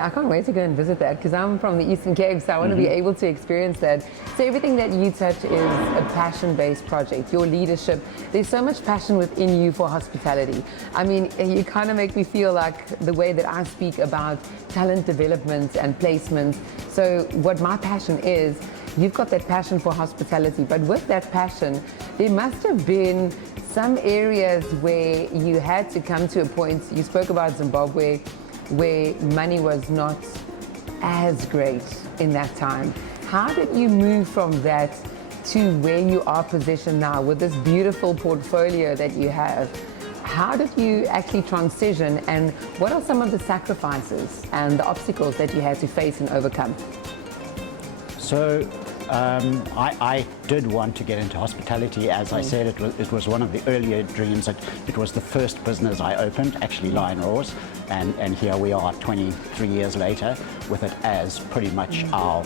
I can't wait to go and visit that because I'm from the Eastern Cape, so I want to be able to experience that. So everything that you touch is a passion-based project. Your leadership, there's so much passion within you for hospitality. I mean, you kind of make me feel like the way that I speak about talent development and placements. So what my passion is, you've got that passion for hospitality, but with that passion, there must have been some areas where you had to come to a point. You spoke about Zimbabwe, where money was not as great in that time. How did you move from that to where you are positioned now with this beautiful portfolio that you have? How did you actually transition, and what are some of the sacrifices and the obstacles that you had to face and overcome? So I did want to get into hospitality. As I said, it was one of the earlier dreams. It was the first business I opened, actually Lion Roars, and here we are 23 years later with it as pretty much our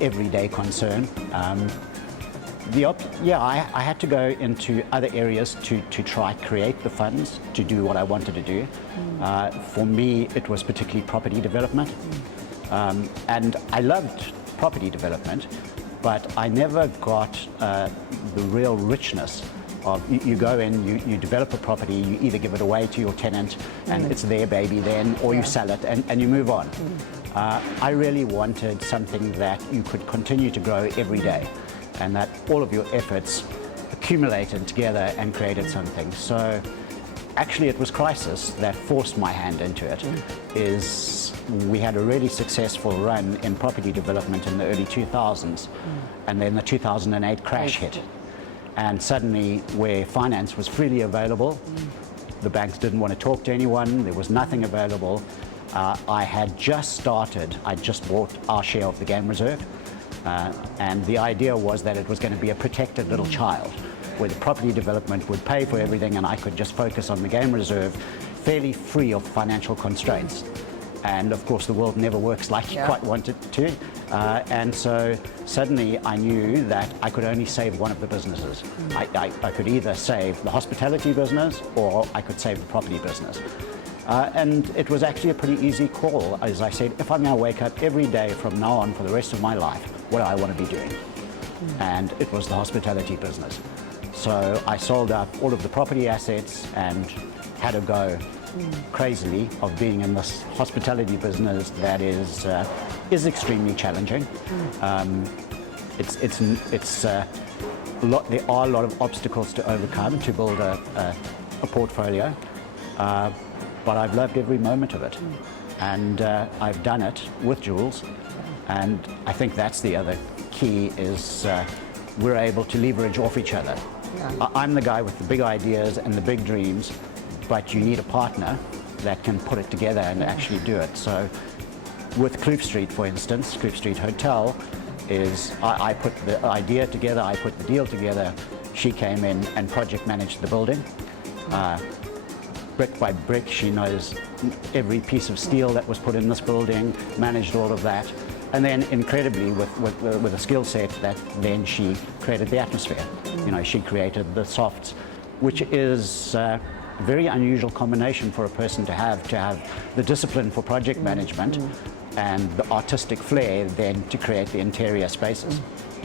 everyday concern. I had to go into other areas to try create the funds to do what I wanted to do. For me, it was particularly property development, and I loved property development, but I never got the real richness of you go in, you develop a property, you either give it away to your tenant and it's their baby then, or you sell it and you move on. I really wanted something that you could continue to grow every day, and that all of your efforts accumulated together and created something. So actually it was crisis that forced my hand into it. We had a really successful run in property development in the early 2000s, and then the 2008 crash hit. And suddenly, where finance was freely available, the banks didn't want to talk to anyone, there was nothing available. I had just started, I just bought our share of the game reserve, and the idea was that it was going to be a protected little child, where the property development would pay for everything and I could just focus on the game reserve, fairly free of financial constraints. And of course the world never works like you quite want it to. And so suddenly I knew that I could only save one of the businesses. I could either save the hospitality business or I could save the property business. And it was actually a pretty easy call. As I said, if I'm going to wake up every day from now on for the rest of my life, what do I want to be doing? And it was the hospitality business. So I sold up all of the property assets and had a go crazily of being in this hospitality business that is extremely challenging. There are a lot of obstacles to overcome to build a portfolio, but I've loved every moment of it, and I've done it with Jules, and I think that's the other key is we're able to leverage off each other. I'm the guy with the big ideas and the big dreams, but you need a partner that can put it together and actually do it. So with Kloof Street, for instance, Kloof Street Hotel I put the idea together, I put the deal together, she came in and project managed the building. Brick by brick, she knows every piece of steel that was put in this building, managed all of that. And then incredibly, with a skill set that then she created the atmosphere. You know, she created the softs, which is a very unusual combination for a person to have the discipline for project management and the artistic flair then to create the interior spaces.